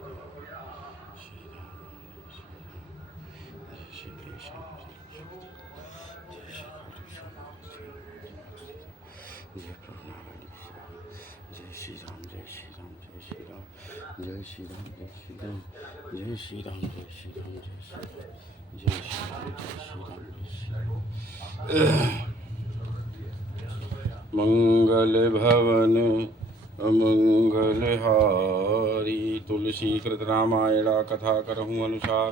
जय श्री राम, जय श्री राम, जय श्री राम, जय श्री राम, जय श्री राम, जय श्री राम, जय श्री राम, जय श्री राम। मंगल भवन अमंगल हारी, तुलसी कृत रामायणा कथा करहूँ अनुसार।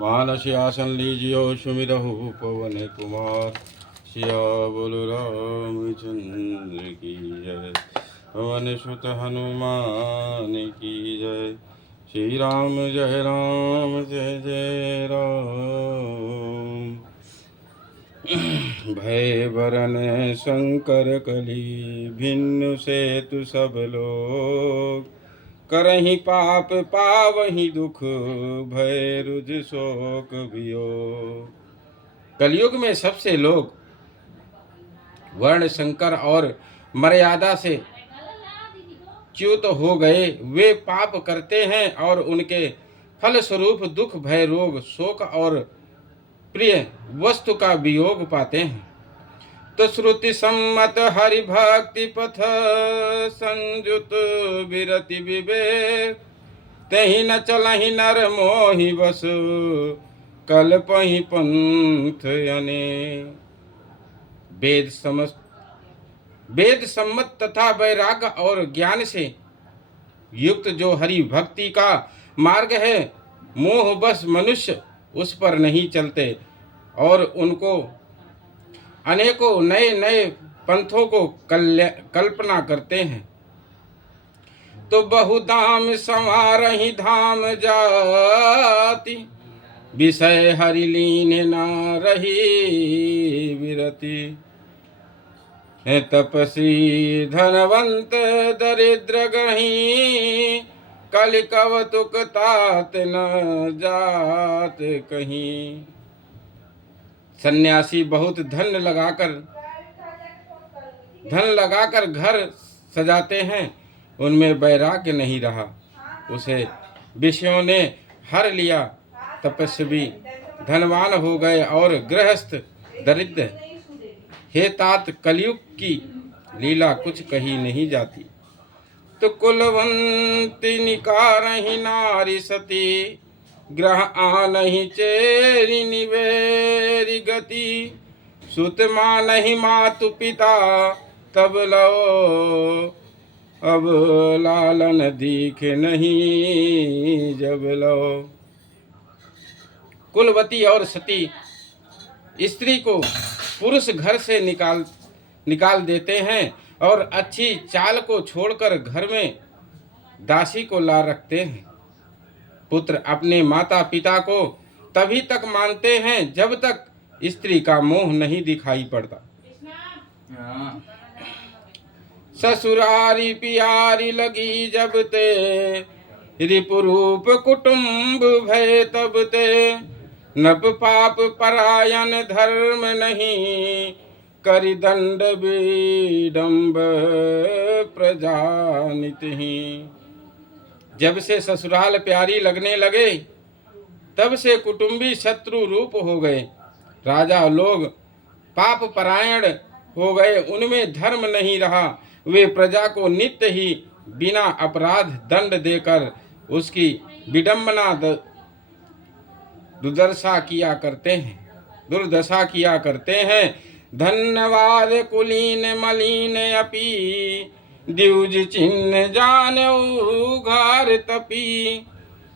मानस आसन लीजियो सुमिरहु पवन कुमार। सिया बोल रामचंद्र की जय, पवन सुत हनुमान की जय। श्री राम जय राम, जय जय राम। भय बरन शंकर कली, भिन्न से तु सब लोग। करहि पाप पावहि दुख, भय रुज शोक वियोग। कलयुग में सबसे लोग वर्ण संकर और मर्यादा से च्युत हो गए। वे पाप करते हैं और उनके फल स्वरूप दुख, भय, रोग, शोक और प्रिय वस्तु का वियोग पाते हैं। तो श्रुति सम्मत हरि भक्ति पथ, संजुत विरति विवेक। तहि न चलहि नर मोहि बस, कल्पहि पंथ अनेक। वेद सम्मत तथा वैराग्य और ज्ञान से युक्त जो हरि भक्ति का मार्ग है, मोह बस मनुष्य उस पर नहीं चलते और उनको अनेकों नए नए पंथों को कल्पना करते हैं। तो बहुधाम संवारहि धाम जाति, विषय हरि लीन न रही विरति। तपसी धनवंत दरिद्र गही, कलि कवतुक तात न जात कहीं। सन्यासी बहुत धन लगाकर घर सजाते हैं, उनमें वैराग्य नहीं रहा, उसे विषयों ने हर लिया। तपस्वी धनवान हो गए और गृहस्थ दरिद्र। हे तात, कलयुग की लीला कुछ कही नहीं जाती। तो कुलवंती निकारहि नारी सती, ग्रह आनहि चेरि निवेरि गति। सुत मानहि मातु पिता, तब लो अब लालन दीखे नहीं जब लो। कुलवती और सती स्त्री को पुरुष घर से निकाल देते हैं और अच्छी चाल को छोड़कर घर में दासी को ला रखते हैं। पुत्र अपने माता पिता को तभी तक मानते हैं जब तक स्त्री का मोह नहीं दिखाई पड़ता। ससुरारी पियारी लगी जब ते, रिपुरूप कुटुंब भय तब ते। नब पाप परायण धर्म नहीं, करि दंड विडम्ब प्रजा नितहि। जब से ससुराल प्यारी लगने लगे, तब से कुटुंबी शत्रु रूप हो गए। राजा लोग पाप परायण हो गए, उनमें धर्म नहीं रहा। वे प्रजा को नित्य ही बिना अपराध दंड देकर उसकी विडंबना दुर्दशा किया करते हैं। धन्यवाद कुलीन मलिन अपि, द्विज चिन्ह जानऊ घार तपी।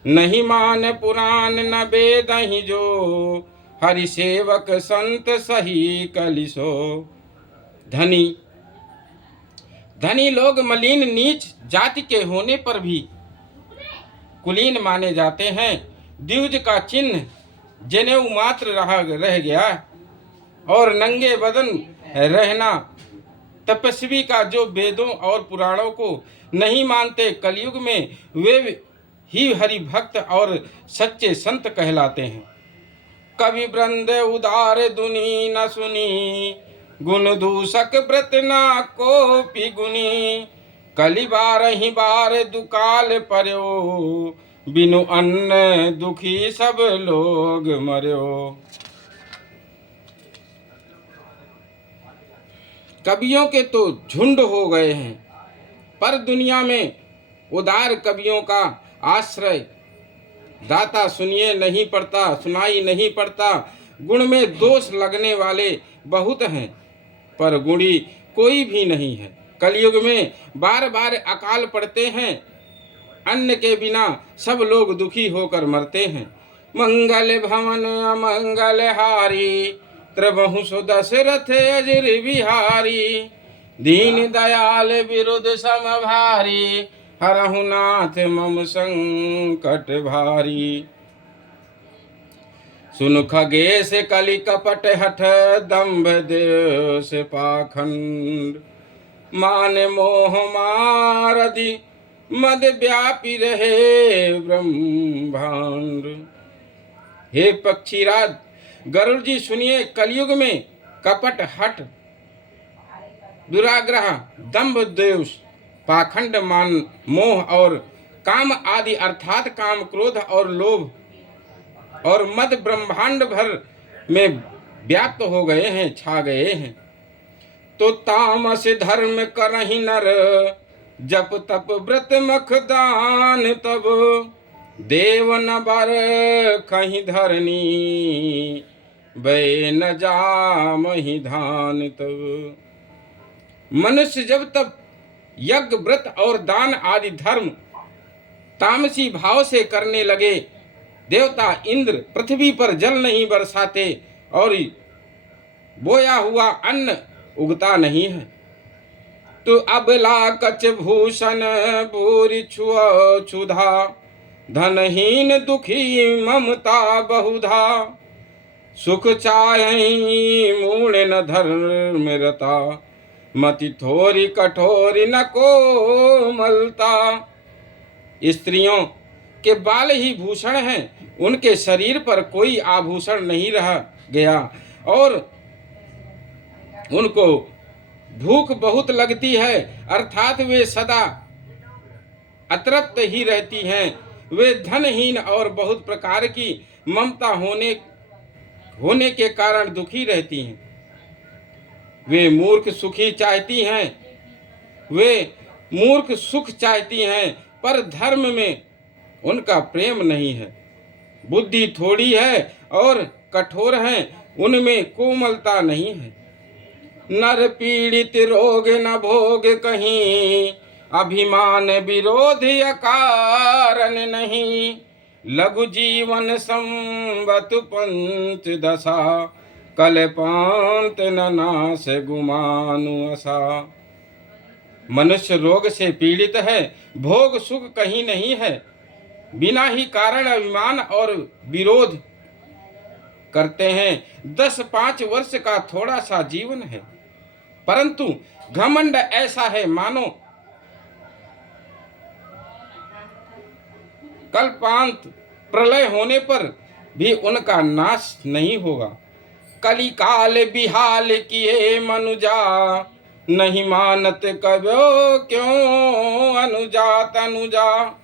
नहीं मान पुराण न वेदहि जो, हरि सेवक संत सही कलिसो। धनी लोग मलिन नीच जाति के होने पर भी कुलीन माने जाते हैं। द्विज का चिन्ह जनेऊ मात्र रह गया और नंगे बदन रहना। तपस्वी का जो वेदों और पुराणों को नहीं मानते, कलयुग में वे ही हरि भक्त और सच्चे संत कहलाते हैं। कवि वृंद उदार दुनी न सुनी, गुण दूषक व्रत ना कोपि गुनी। कलि बारहि बार दुकाल पर्यो, बिनु अन्न दुखी सब लोग मर्यो। कवियों के तो झुंड हो गए हैं, पर दुनिया में उदार कवियों का आश्रय दाता सुनिए नहीं पड़ता, सुनाई नहीं पड़ता। गुण में दोष लगने वाले बहुत हैं, पर गुणी कोई भी नहीं है। कलयुग में बार बार अकाल पड़ते हैं, अन्न के बिना सब लोग दुखी होकर मरते हैं। मंगल भवन अमंगल हारी, त्रिभुवन सुदशरथ अजर बिहारी। दीन दयाल विरुद्ध समभारी, हरहु नाथ मम संकट भारी। सुन खगेश कलि कपट हठ, दंभ देश पाखंड। मान मोह मारदि मद व्यापी रहे ब्रह्मांड। हे पक्षीराज गरुड़ जी सुनिए, कलयुग में कपट हठ, दुराग्रह, दंभ द्वेष, पाखंड, मान, मोह और काम आदि अर्थात काम, क्रोध और लोभ और मद ब्रह्मांड भर में व्याप्त हो गए हैं, छा गए हैं। तो तामस धर्म करहि नर, जप तप व्रत मख दान। तब देव न बर कहीं धरनी, बै न जामहि धान। तब मनुष्य जब तब यज्ञ व्रत और दान आदि धर्म तामसी भाव से करने लगे, देवता इंद्र पृथ्वी पर जल नहीं बरसाते और बोया हुआ अन्न उगता नहीं है। तो अबला कच भूषण भूरि छुआ क्षुधा, धनहीन दुखी ममता बहुधा। सुख चाहि मूढ़ न धर्म रता, मति थोरी कठोरी न कोमलता। स्त्रियों के बाल ही भूषण हैं, उनके शरीर पर कोई आभूषण नहीं रह गया और उनको भूख बहुत लगती है, अर्थात वे सदा अतृप्त ही रहती हैं। वे धनहीन और बहुत प्रकार की ममता होने के कारण दुखी रहती हैं। वे मूर्ख सुखी चाहती हैं, वे मूर्ख सुख चाहती हैं, पर धर्म में उनका प्रेम नहीं है। बुद्धि थोड़ी है और कठोर है, उनमें कोमलता नहीं है। नर पीड़ित रोग न भोग कहीं, अभिमान विरोध अकारण नहीं। लघु जीवन संवत पंच दशा, कल्पांत न नाश गुमानु आशा। मनुष्य रोग से पीड़ित है, भोग सुख कहीं नहीं है। बिना ही कारण अभिमान और विरोध करते हैं। 10-5 वर्ष का थोड़ा सा जीवन है, परंतु घमंड ऐसा है मानो कल्पांत प्रलय होने पर भी उनका नाश नहीं होगा। कलिकाल बिहाल किए मनुजा, नहीं मानत कभो क्यों अनुजा तनुजा।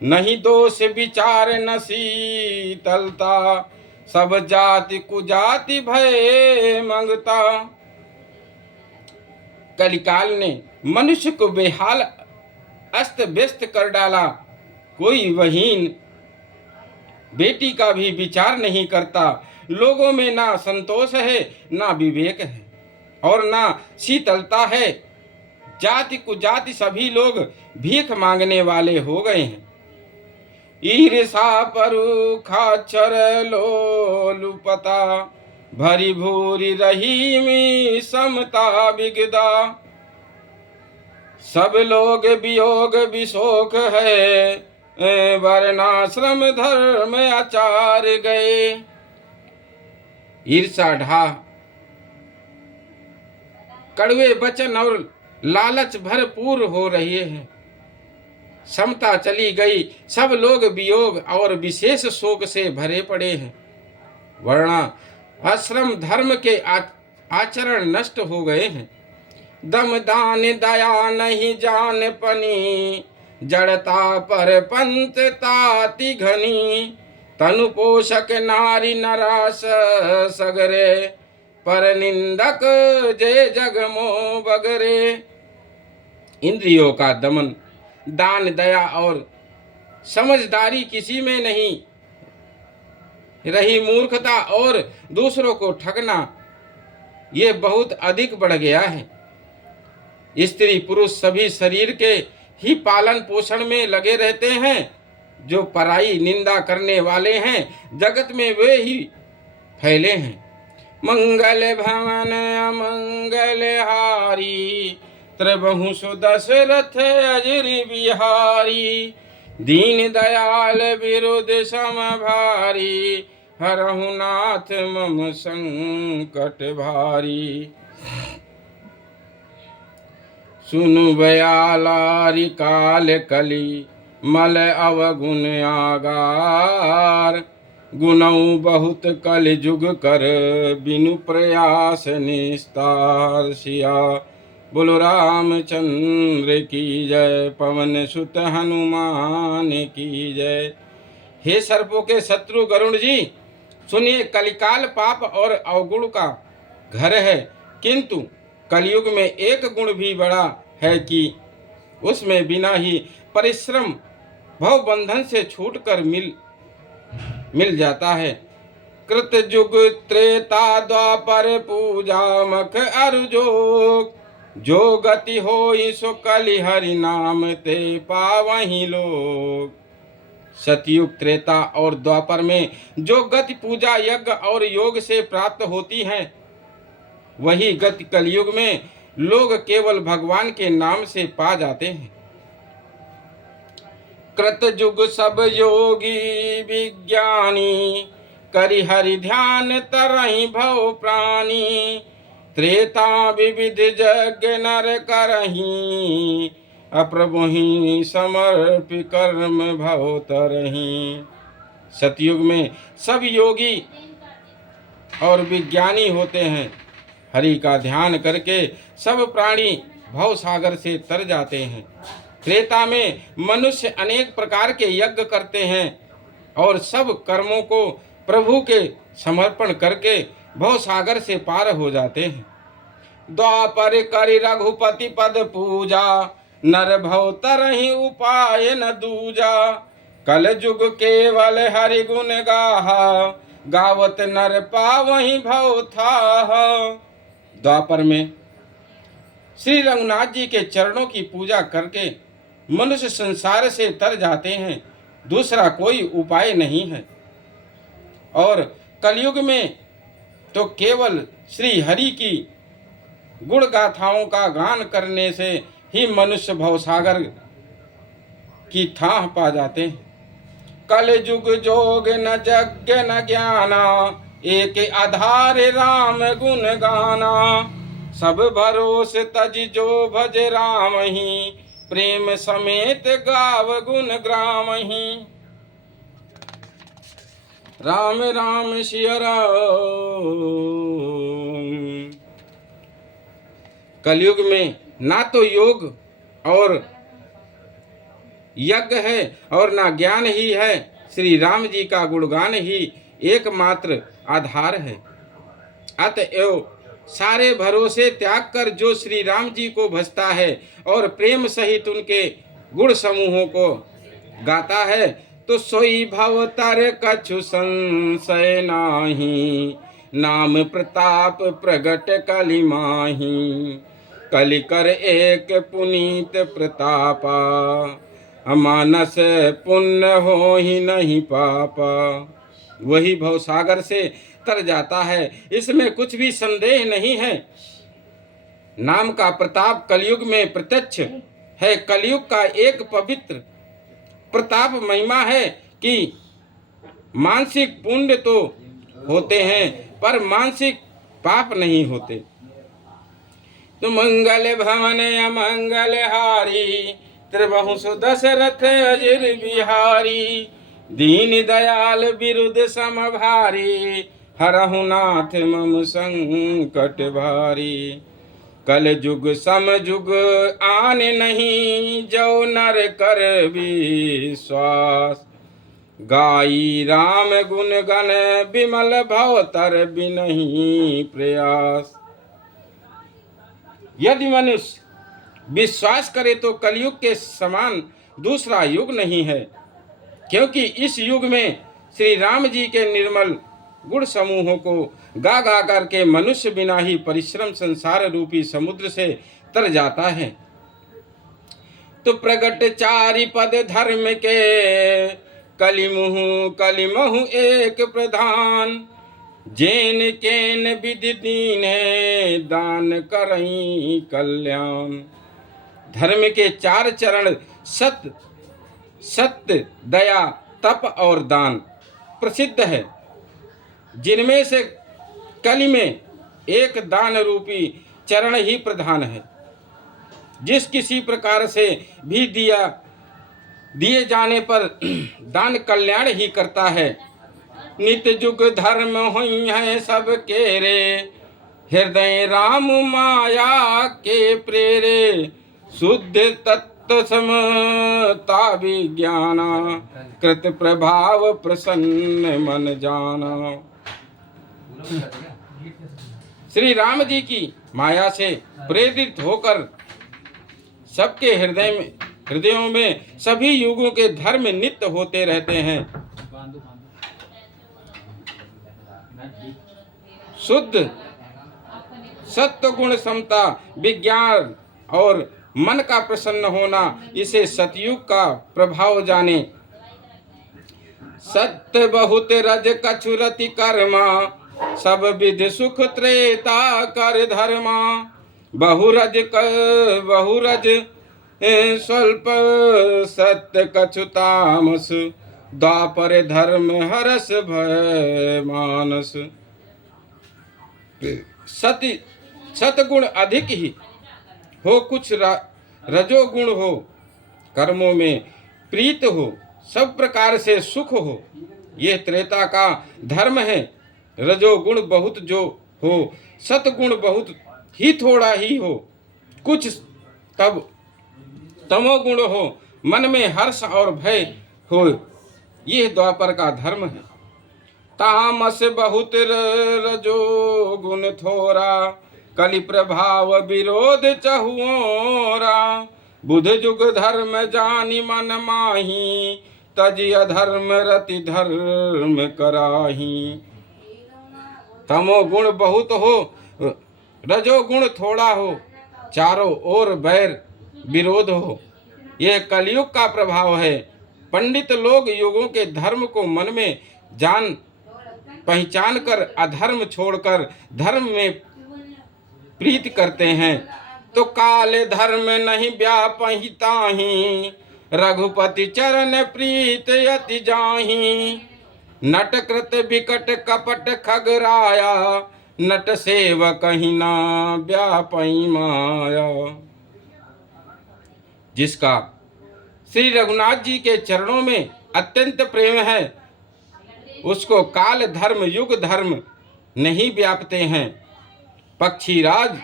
नहीं दोष विचार न शीतलता, सब जाति कुजाति भय मंगता। कलिकाल ने मनुष्य को बेहाल अस्त व्यस्त कर डाला। कोई वहीन बेटी का भी विचार नहीं करता। लोगों में ना संतोष है, ना विवेक है और ना शीतलता है। जाति कुजाति सभी लोग भीख मांगने वाले हो गए हैं। ईर्षा परुखाचर लोलुपता, भरी भूरी रही में समता विगदा। सब लोग वियोग विशोक है, वर्णाश्रम धर्म आचार गए। ईर्षा ढा, कड़वे वचन और लालच भरपूर हो रही है। समता चली गई, सब लोग वियोग और विशेष शोक से भरे पड़े हैं। वर्णा आश्रम धर्म के आचरण नष्ट हो गए हैं। दम दान दया नहीं जान पनी, जड़ता पर पंत ताति घनी, तनु पोषक नारी नरास सगरे, पर निंदक जय जग मोह बगरे। इंद्रियों का दमन, दान, दया और समझदारी किसी में नहीं रही। मूर्खता और दूसरों को ठगना ये बहुत अधिक बढ़ गया है। स्त्री पुरुष सभी शरीर के ही पालन पोषण में लगे रहते हैं। जो पराई निंदा करने वाले हैं जगत में वे ही फैले हैं। मंगल भवन अमंगल हारी, त्रिबहु सुदशरथ अजरि बिहारी। दीन दयाल विरुद्ध समभारी, हरहु नाथ मम संकट भारी। सुनु बयालारि काल कली, मल अवगुण आगार। गुणौ बहुत कल जुग कर, बिनु प्रयास निस्तार। सिया बोलो रामचंद्र की जय, पवन सुत हनुमान की जय। हे सर्पों के शत्रु गरुड़ जी, सुनिए, कलिकाल पाप और अवगुण का घर है, किंतु कलयुग में एक गुण भी बड़ा है कि उसमें बिना ही परिश्रम भव बंधन से छूटकर मिल जाता है। कृत जुग त्रेता द्वापर पूजा मख अरु जोग। जो गति होई सो कलि हरि नाम ते पावहि लोग। सतयुग, त्रेता और द्वापर में जो गति पूजा, यज्ञ और योग से प्राप्त होती है, वही गति कलयुग में लोग केवल भगवान के नाम से पा जाते हैं। कृत जुग सब योगी विज्ञानी, करि हरि ध्यान तरहि भव प्राणी। त्रेता विविध यज्ञ नर करहि, अप्रभुहि समर्पि कर्म भव तरहि। सतयुग में सब योगी और विज्ञानी होते हैं। हरि का ध्यान करके सब प्राणी भव सागर से तर जाते हैं। त्रेता में मनुष्य अनेक प्रकार के यज्ञ करते हैं और सब कर्मों को प्रभु के समर्पण करके भव सागर से पार हो जाते हैं। द्वापर करि रघुपति पद पूजा, नर भव तरहि उपाय न दूजा। कल युग केवल हरि गुण गाहा, गावत नर पावहि भव थाह। द्वापर में श्री रघुनाथ जी के चरणों की पूजा करके मनुष्य संसार से तर जाते हैं, दूसरा कोई उपाय नहीं है। और कलयुग में तो केवल श्री हरि की गुण गाथाओं का गान करने से ही मनुष्य भवसागर की थाह पा जाते हैं। कल युग जोग न यज्ञ न ज्ञाना, एक आधार राम गुण गाना। सब भरोस तज जो भज राम ही, प्रेम समेत गाव गुण ग्राम ही। राम राम सिया राम। कलयुग में ना तो योग और यज्ञ है और ना ज्ञान ही है। श्री राम जी का गुणगान ही एकमात्र आधार है। अतएव सारे भरोसे त्याग कर जो श्री राम जी को भजता है और प्रेम सहित उनके गुण समूहों को गाता है, तो सोई भव तर कछु संशय नाही। नाम प्रताप प्रगट कलि माही, कलि कर एक पुनीत प्रतापा। अमानस पुण्य हो ही नहीं पापा। वही भवसागर से तर जाता है, इसमें कुछ भी संदेह नहीं है। नाम का प्रताप कलयुग में प्रत्यक्ष है। कलयुग का एक पवित्र प्रताप महिमा है कि मानसिक पुण्य तो होते हैं पर मानसिक पाप नहीं होते। तो मंगल भवन अमंगल हारी, त्रिबहु सुदशरथ अजर बिहारी। दीन दयाल विरुद्ध समभारी, हरहु नाथ मम संकट भारी। कल युग सम युग आने नहीं, जो नर कर विश्वास। गाई राम गुण गण विमल भव तर बिनहि प्रयास। यदि मनुष्य विश्वास करे तो कलयुग के समान दूसरा युग नहीं है, क्योंकि इस युग में श्री राम जी के निर्मल गुण समूहों को गा गा करके मनुष्य बिना ही परिश्रम संसार रूपी समुद्र से तर जाता है। तो प्रगट चारि पद धर्म के, कलिमहु एक प्रधान। जेन केन विधि दीने, दान करई कल्याण। धर्म के 4 चरण सत्य, दया, तप और दान प्रसिद्ध है, जिनमें से कलि में एक दान रूपी चरण ही प्रधान है। जिस किसी प्रकार से भी दिए जाने पर दान कल्याण ही करता है। नित्य युग धर्म हुई है सब केरे, हृदय राम माया के प्रेरे। शुद्ध तत्व समता विज्ञाना, कृत प्रभाव प्रसन्न मन जाना। श्री राम जी की माया से प्रेरित होकर सबके हृदयों में सभी युगों के धर्म नित्य होते रहते हैं। शुद्ध सत्व गुण समता विज्ञान और मन का प्रसन्न होना, इसे सतयुग का प्रभाव जाने। सत्य बहुत रज कछु रति कर्मा, सब विधि सुख त्रेता कर धर्मा। बहुरज स्वल्प सत्य कछु तामस, द्वापर धर्म हरस भय मानस। सतगुण अधिक ही हो, कुछ रजोगुण हो, कर्मों में प्रीत हो, सब प्रकार से सुख हो, यह त्रेता का धर्म है। रजोगुण बहुत जो हो, सतगुण बहुत ही थोड़ा ही हो, कुछ तब तमोगुण हो, मन में हर्ष और भय हो, यह द्वापर का धर्म है। तामस बहुत रजो गुण थोरा, कलि प्रभाव विरोध चहुओरा। बुध जुग धर्म जानि मन माही, तज अधर्म रति धर्म कराही। तमो गुण बहुत हो, रजो गुण थोड़ा हो, चारों ओर बैर विरोध हो, यह कलयुग का प्रभाव है। पंडित लोग युगों के धर्म को मन में जान पहचान कर अधर्म छोड़कर धर्म में प्रीति करते हैं। तो काले धर्म नहीं व्यापहि ताहि, रघुपति चरण प्रीत अति जाहि। नट कृत विकट कपट खगराया, नट सेवक ही ना व्यापहि माया। जिसका श्री रघुनाथ जी के चरणों में अत्यंत प्रेम है, उसको काल धर्म युग धर्म नहीं व्यापते हैं। पक्षीराज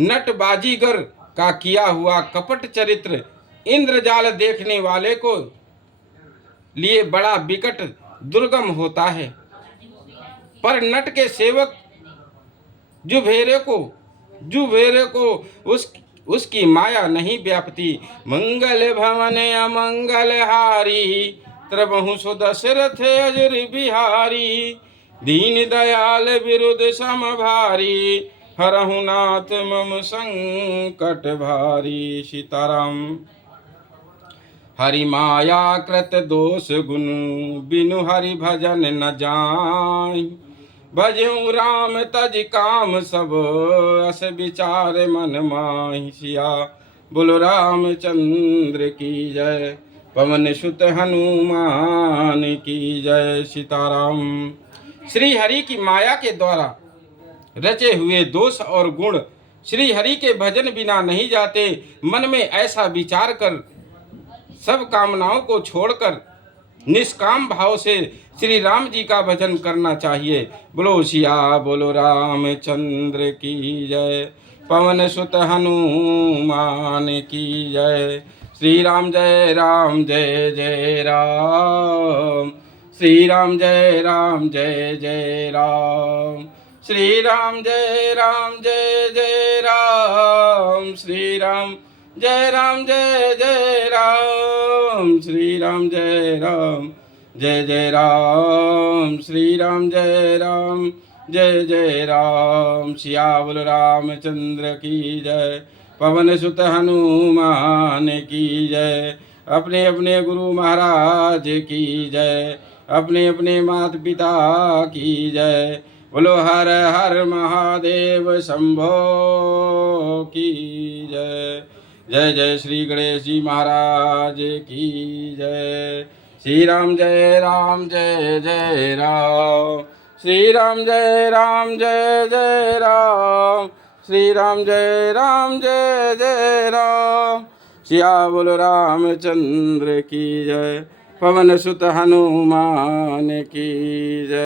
नट बाजीगर का किया हुआ कपट चरित्र इंद्रजाल देखने वाले को लिए बड़ा विकट दुर्गम होता है, पर नट के सेवक जुभेरे को उसकी माया नहीं व्यापती। मंगल भवन अमंगल हारी, त्रबहु सुदशरथ अजर बिहारी। दीन दयाल विरुद्ध समभारी, हरहु नाथ मम संकट भारी। सीताराम। हरि माया कृत दोष गुण, बिनु हरि भजन न जाय। भजऊ राम तज काम सब, अस विचार मन माहि। सिया बोलो रामचंद्र की जय, पवन सुत हनुमान की जय। सीताराम। श्री हरि की माया के द्वारा रचे हुए दोष और गुण श्री हरि के भजन बिना नहीं जाते। मन में ऐसा विचार कर सब कामनाओं को छोड़कर निष्काम भाव से श्री राम जी का भजन करना चाहिए। बोलो सिया बोलो रामचंद्र की जय। पवन सुत हनुमान की जय। श्री राम जय राम जय जय राम। श्री राम जय राम जय जय राम। श्री राम जय राम जय जय राम। श्री राम जय राम जय जय राम। श्री राम जय राम जय जय राम। श्री राम जय राम जय जय राम। सियावल रामचंद्र की जय। पवन सुत हनुमान की जय। अपने अपने गुरु महाराज की जय। अपने अपने माता पिता की जय। बोलो हर हर महादेव शंभो की जय। जय जय श्री गणेश जी महाराज की जय। श्री राम जय राम जय जय राम। श्री राम जय राम जय जय राम। श्री राम जय राम जय जय राम। सियावल रामचंद्र की जय। पवन सुत हनुमान की जय।